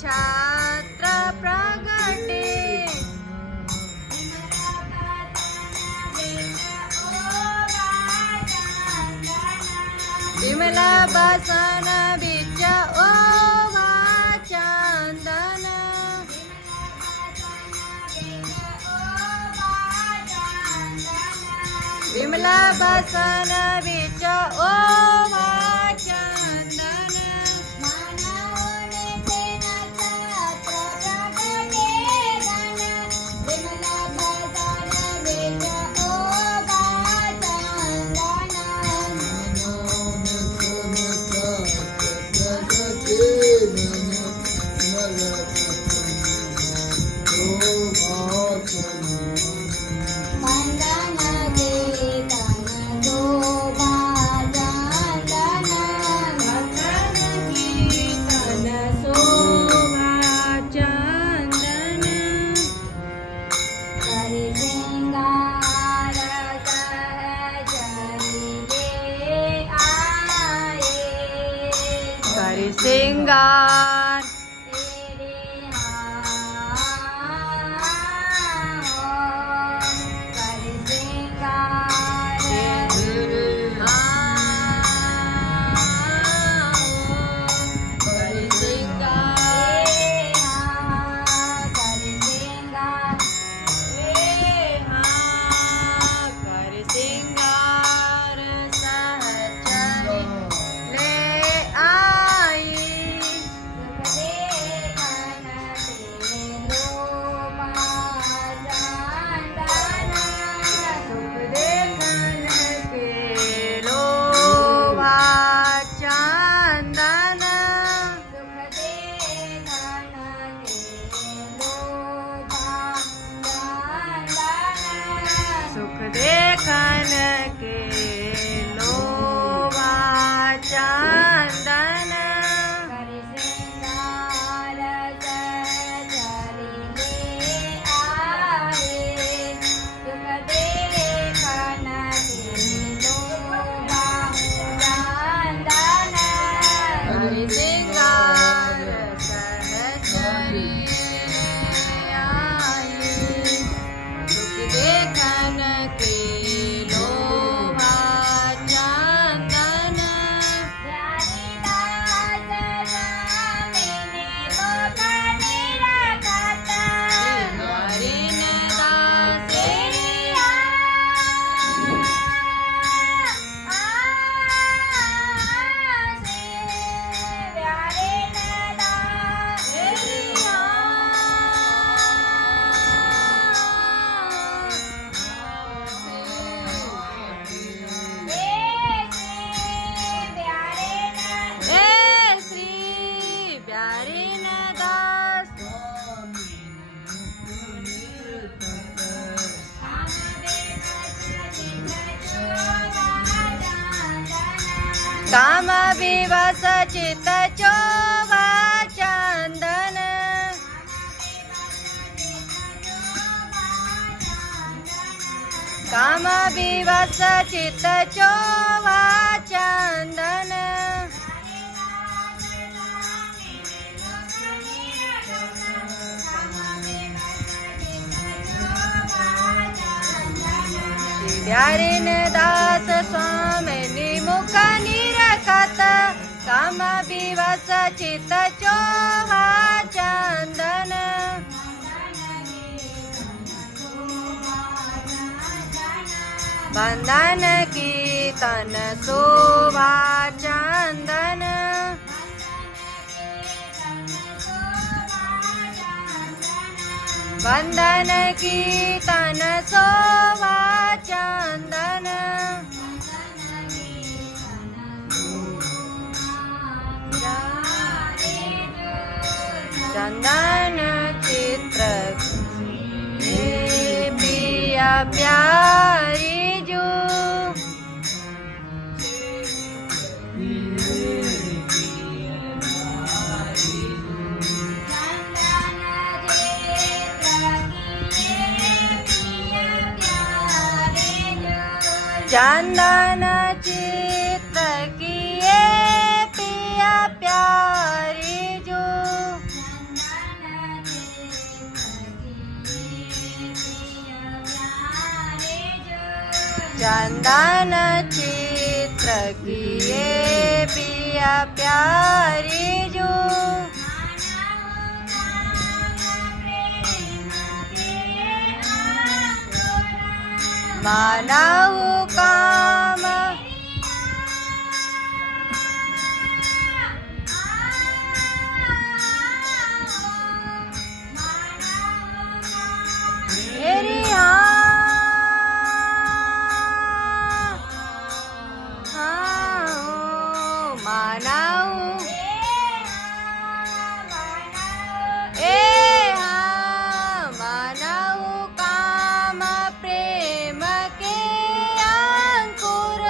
छात्र प्रगटे विमला बसन बीच ओवा चंदन विमला बसन बीच ओवा चंदन सिंगार देखन के लोवा चंदन काम विवश चित चोवा चंदन काम विवश चित चोवा चंदन प्यारिन दास स्वामिनी मुख निरखत काम विवश चित चोवा चंदन बंधन की तन शोभा चंदन बंधन की तन शोभा चंदन चंदन चित्र पिया प्यारी जो चंदन चित्र किए पिया प्यारी जो चंदन चित्र किए पिया प्यारी जो मानव काम मेरी मानव मानव काम प्रेम के अंकुर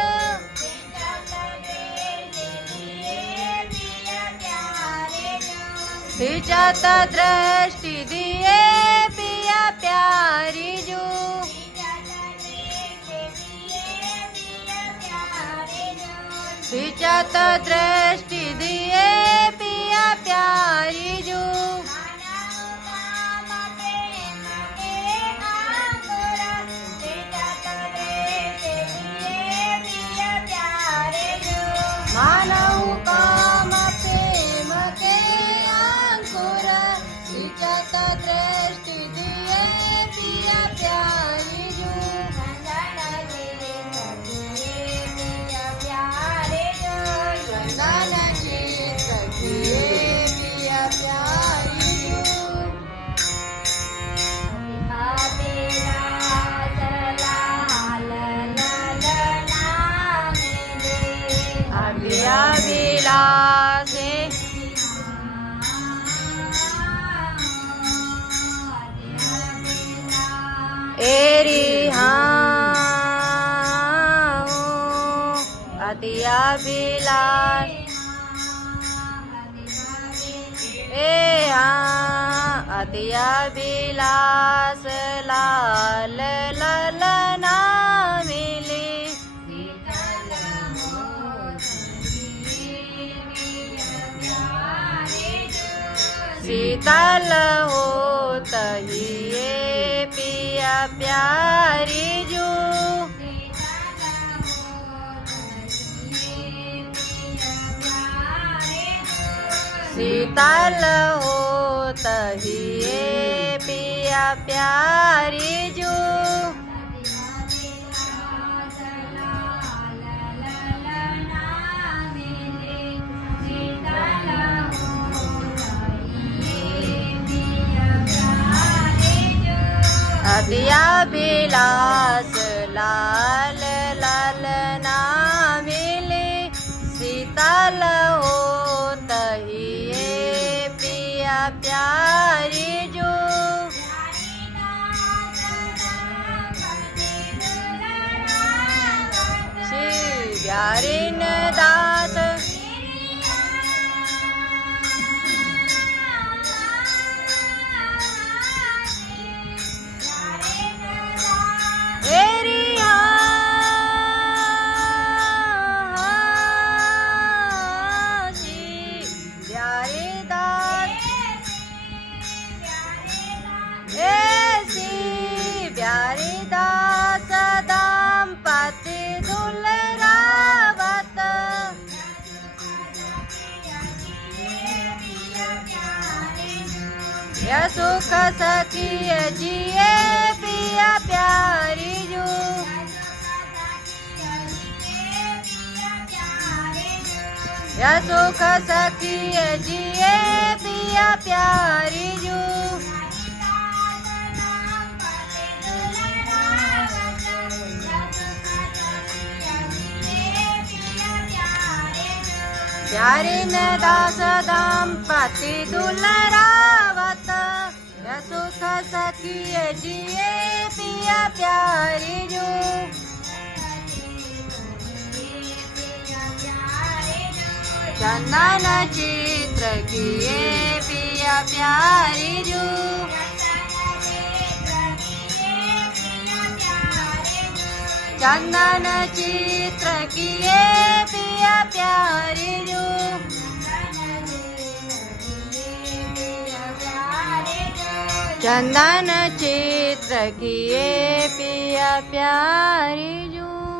सिंचत दृष्टि दिए पिया प्यारी जो सिंचत दृष्टि दिए पिया प्यारी जो मानव काम प्रेम के अंकुर सिंचत दृष्टि दिए पिया प्यारी जो चंदन चित्र किए पिया प्यारी अभिया विलासे एरी अतिया विलास अतिया विलास लाल ललना मिली शीतल होत हिये पिया प्यारी जो शीतल होत हिये पिया प्यारी जो अतिया विलास लाल ललना मिले शीतल होत हिये पिया प्यारी जो श्री प्यारीन दास प्यारी दास दाम्पति दुलरावत या सुख सखिय जिए पिया प्यारी जो या सुख सखिय जिए पिया प्यारी जो प्यारी न दास दाम्पति दुलरावत या सुख सखिय जिए पिया प्यारी जो चंदन चित्र किए पिया प्यारी जो चंदन चित्र किए पिया प्यारी जो चंदन चित्र किए पिया प्यारी जो।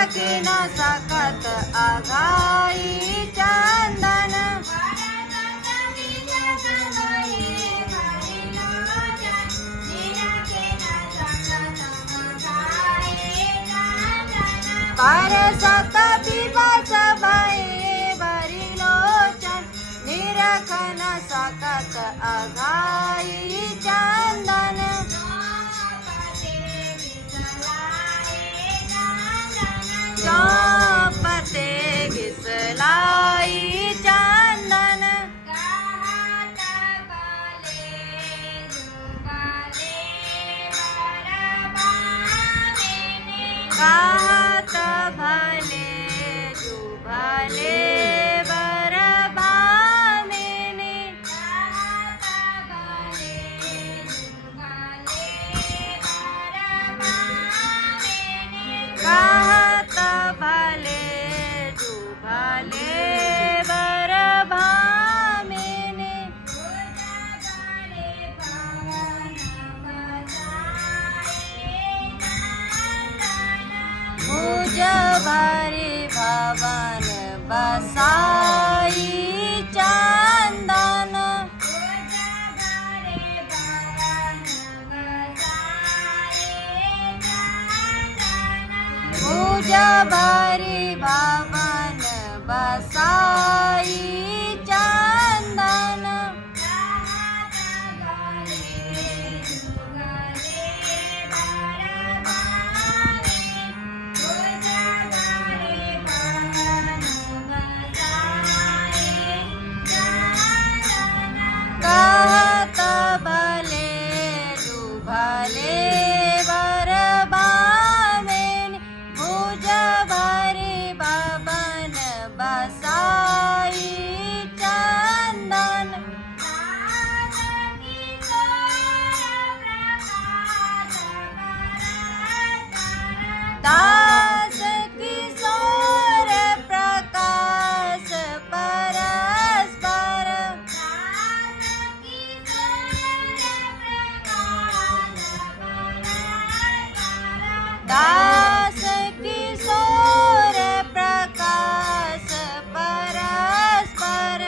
निरखी न सकत अघाई चंदन परसत विवश भये भरि लोचन निरख न सकत अघाई चंदन चौपते घिसलाई चंदन कहत भले जुभले बर भामिनी कहत भले जुभले बर भामिनी भुज भरि भवन बसाई चंदन भुज भरि भवन बसाई चंदन कहत भले दुभले बर भामिनी भुज भरि भवन बसाई चंदन दास किशोर प्रकाश परस्पर दास किशोर प्रकाश परस्पर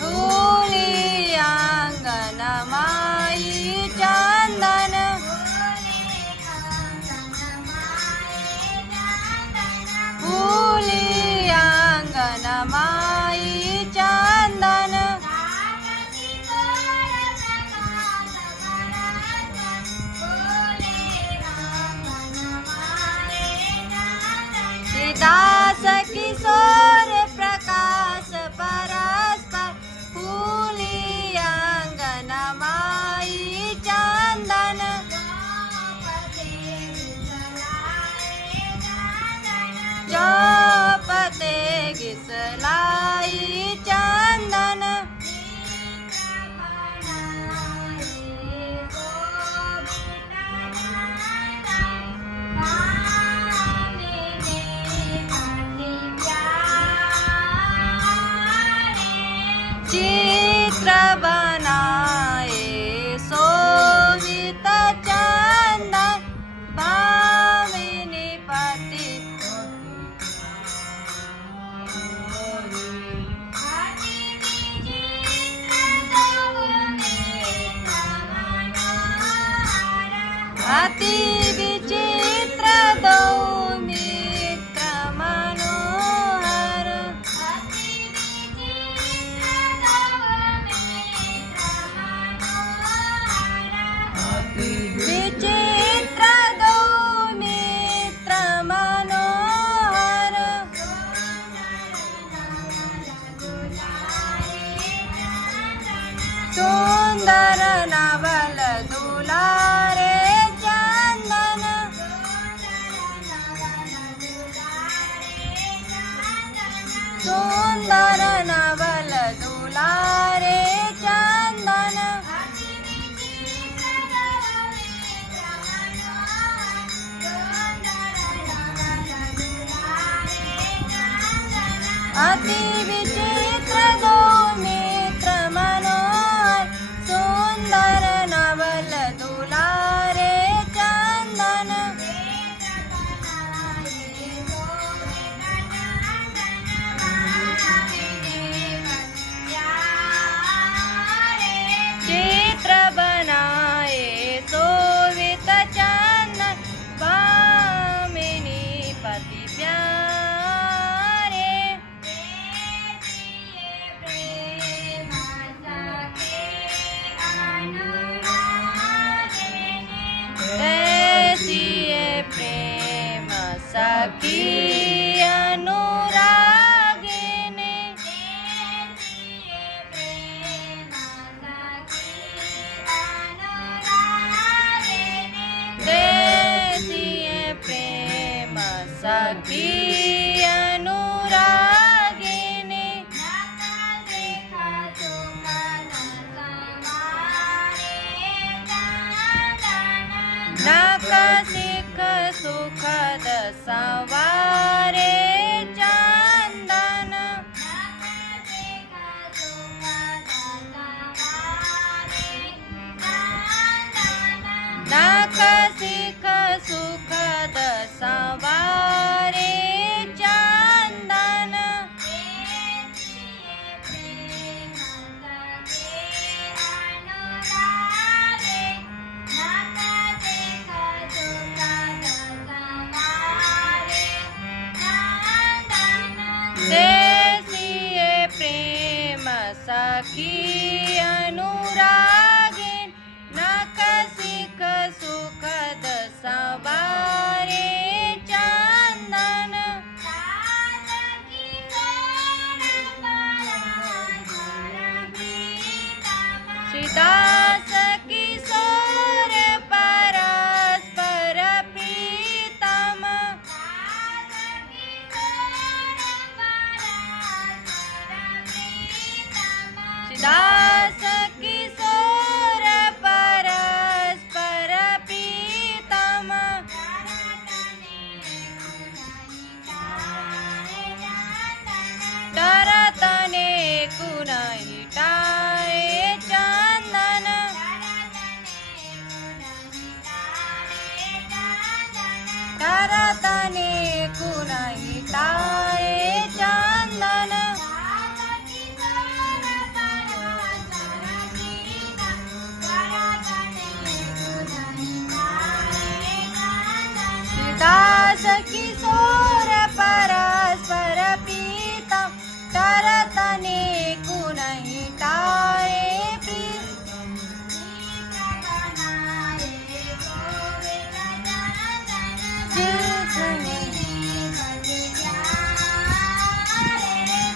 धूली आंगन माई चंदन धूली आंगन माई चंदन दास किशोर प्रकाश परस्पर फूली आंगन माई चंदन चौपते घिसलाई चंदन चित्र बनाए शोभित चंदन भामिनी पति अति विचित्र दो मित्र मनोहर विचित्र दो मित्र मनोहर सुंदर नवल दुलारे चंदन सुंदर नवल दुलारे चंदन अति विचित्र दो मित्र मनोहर सखी अनुरागिनी नख सिख सुखद सवारे चंदन नख सिख सुखद सवारे चंदन देसीय प्रेम सखी अनुरागिन नख सिख सुखद सवारे चंदन सीतास किशोर परस्पर प्रीतम दास किशोर परस्पर प्रीतम तरतने कुनहि टाए चंदन तरतने कुनहि टाए चंदन दास किशोर परस्पर प्रीतम तरतने कुनहि टाए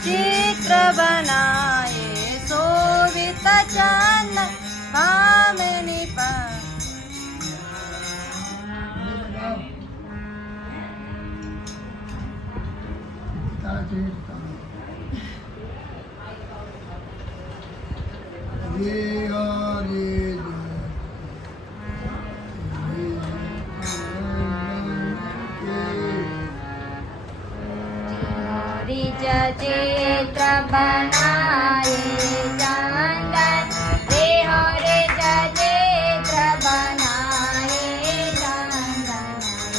चित्र बनाए शोभित चंदन भामिनी चित्र बनाए चंदन रे हरे चित्र बनाए चंदन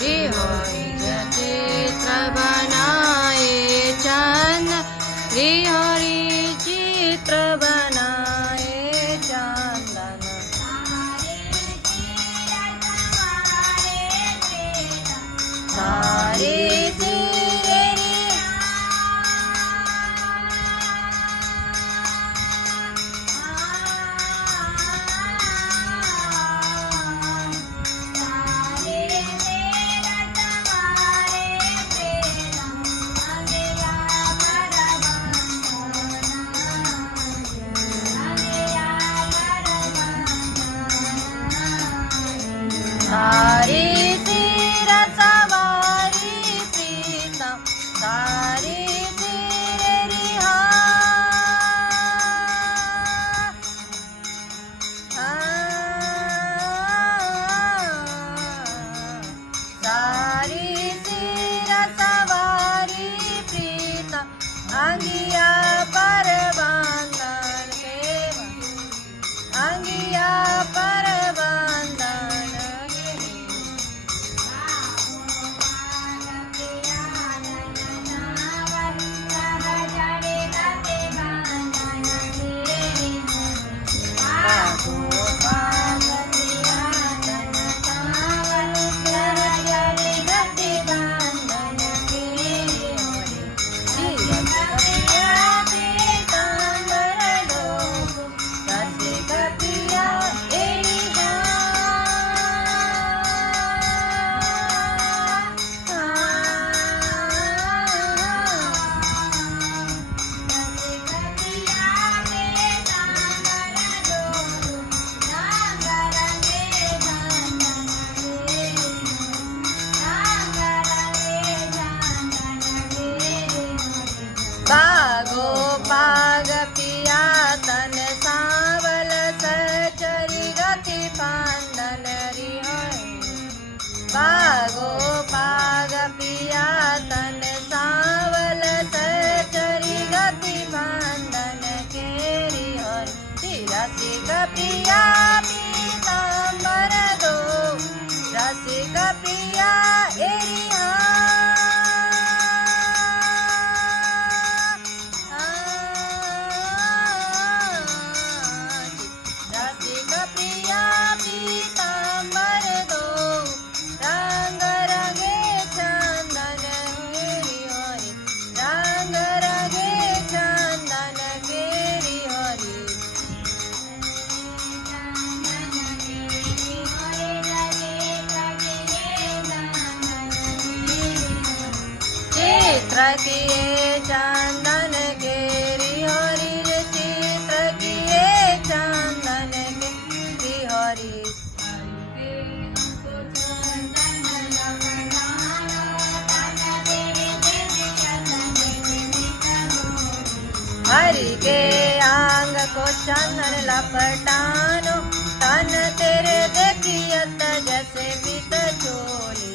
रे हरे चित्र बनाए चंदन रे हरे चित्र बनाए चंदन सारे सारी तीर सवारी प्रीतम सारी तीर रिहा सारी तीर सवारी प्रीतम अंगिया पर बंधन के अंगिया पर बंधन प्रिया पीताम्बर दो रसिक प्रिया एरिया रसिक प्रिया पीताम्बर दो रंग रंगे चंदन गिरी हरि रंग रंगे चंदन गिरी हरि चित्र किए चंदन गिरी हरि चित्र किए चंदन गिरी हरि हरि के आंग को चंदन लपटानो तन तेरे देखियत जैसे पीत चोली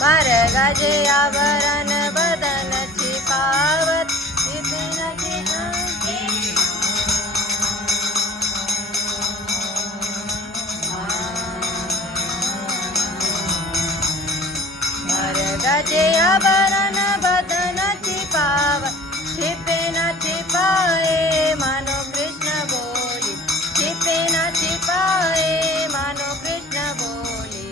बर गजे आवरण बदन छिपावत इतना बर गजे आवरण बदन छिपावत छिपे न छिपाए मानो कृष्ण बोली छिपे न छिपाए मानो कृष्ण बोली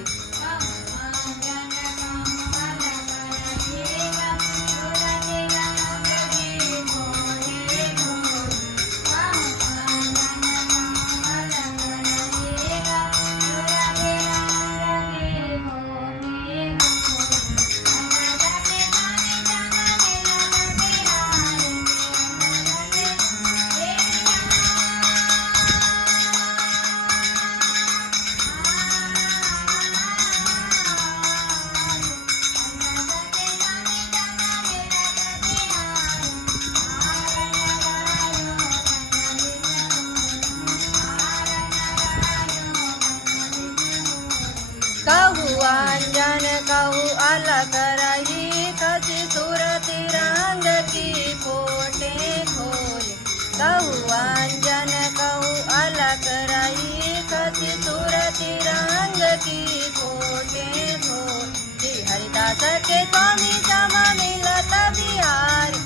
कहू अंजन कहू अलग रही कसी सूरत रंग की पोटे खोले कहू अंजन कहू अलग रही कसी सूरत रंग की पोटे खोले हरिदास के स्वामी जमा मिलत बिहार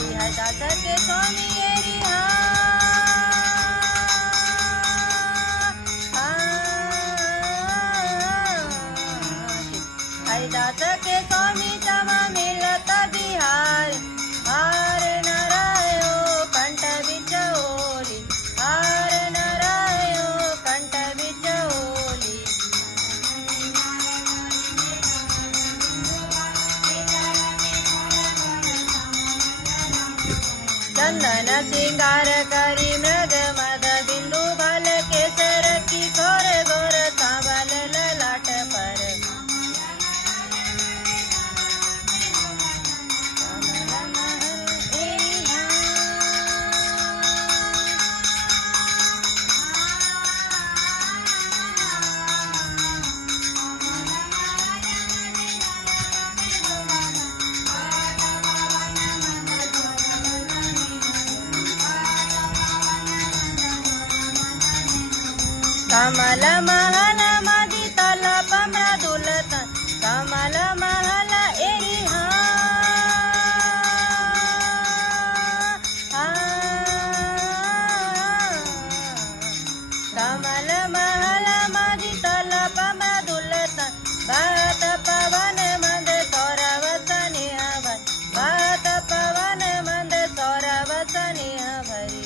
हरिदास के स्वामी हरिदास के स्वामी जमा मिलत बिहार हार नारायो कंठ बिचौली हार नारायो कंठ बिचौली चंदन श्रृंगार करी मृग मद बिंदु भल केसर की गोर गोर सांवल ललाट पर कमल महल मदी तलप मृदुलत कमल महल एरी कमल महल मदी तलप मृदुलत बहत पवन मंद सौरव सनिह बहत पवन मंद सौरव सनिह भरी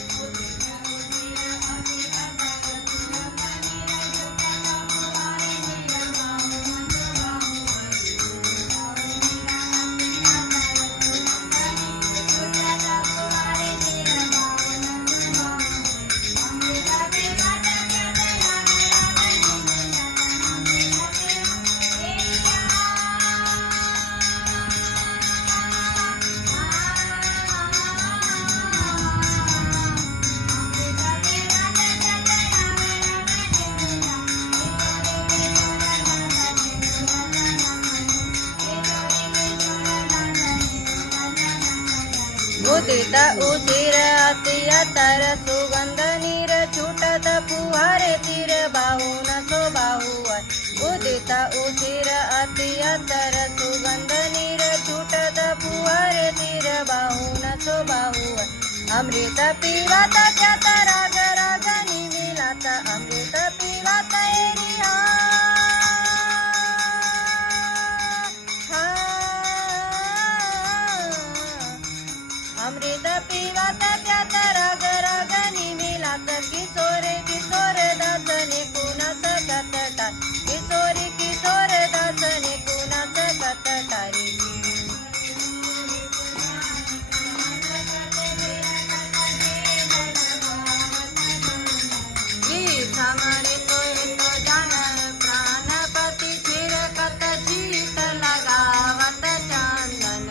अमृत उचिर अति अतर सुगंध नीर छूटत फुहारे तीर बाहून सो बाहुवर उदित उचिर अति अतर सुगंध नीर छूटत फुहारे तीर बाहून सो बाहुवर अमृत पिवत त्यात राग रागनी मिलात अमृत पिवत एरिया अमृत पिवत त्यात राग रागनी मिलात किशोरे किशोर दासने कुणास कतटा किशोरी किशोर दासने कुणास कतटारी समरे तो जान प्राणपति छिरकत जीत लगावत चांदन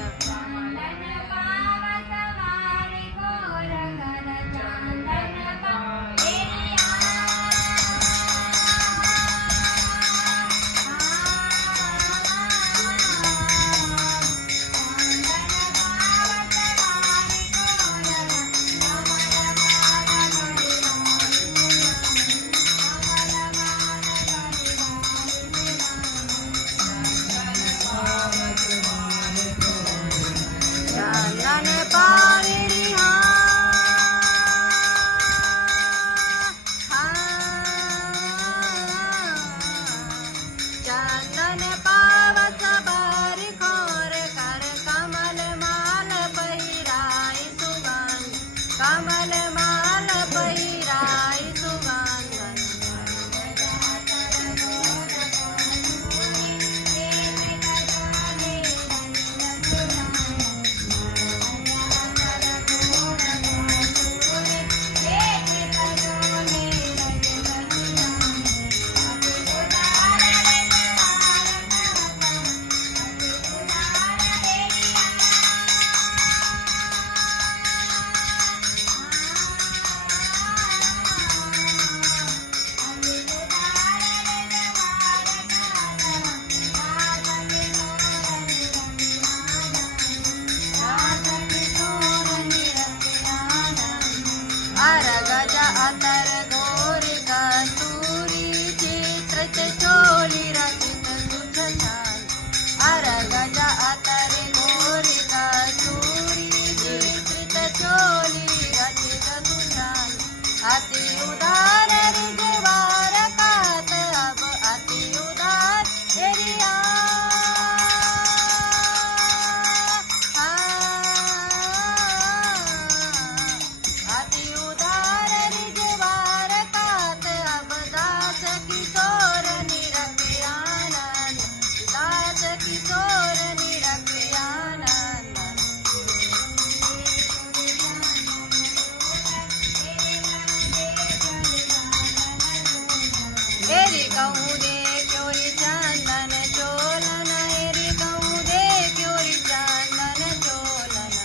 चांदन पावड़ी चंदन पावत बारी खोर कर कमल माल पहिराई सुगंध कमल माल पहिराई सुगंधन अरगजा अतर गोरी कस्तूरी चित्र चोली रचित सुछान अरगजा अतर गोरी कस्तूरी चित्र चोली रचित सुछान अति उदार रिजवार कात अब अति उदार एरिया एरी कहूँ दे क्योरी चंदन चोलन एरी कहूँ दे क्योरी चंदन चोलन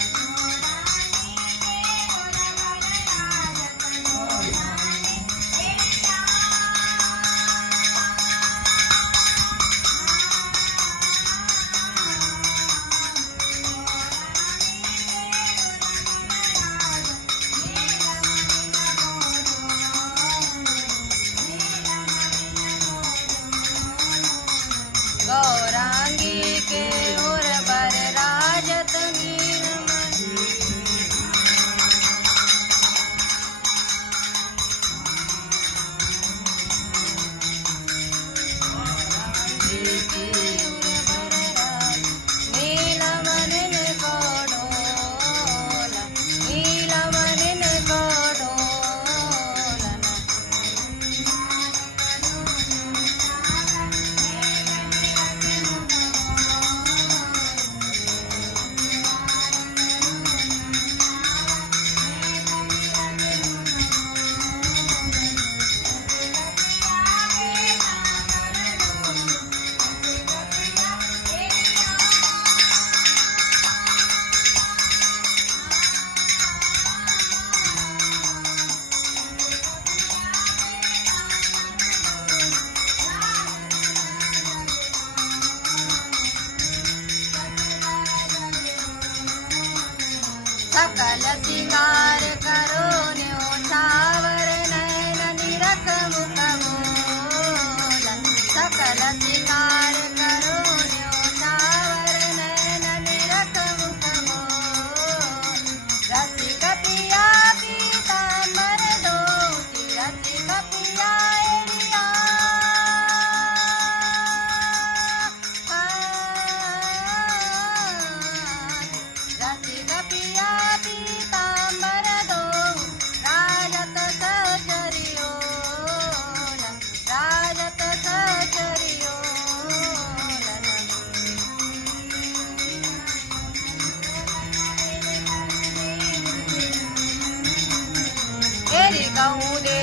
गौरांगी के उर बर राजत नीलमणि नीलमणि को डोला नीलमणि को डोला निरख मुख बोल सकल सिंगार करो न्योछावर नयन निरख मुख बोल रसिक पिया पीतांबर धोती रसिक पिया एड़िया रसिक पिया पीतांबर धो राजत सहचरियो राजत सहचरियो एरी कहूँ दे